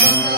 Thank you.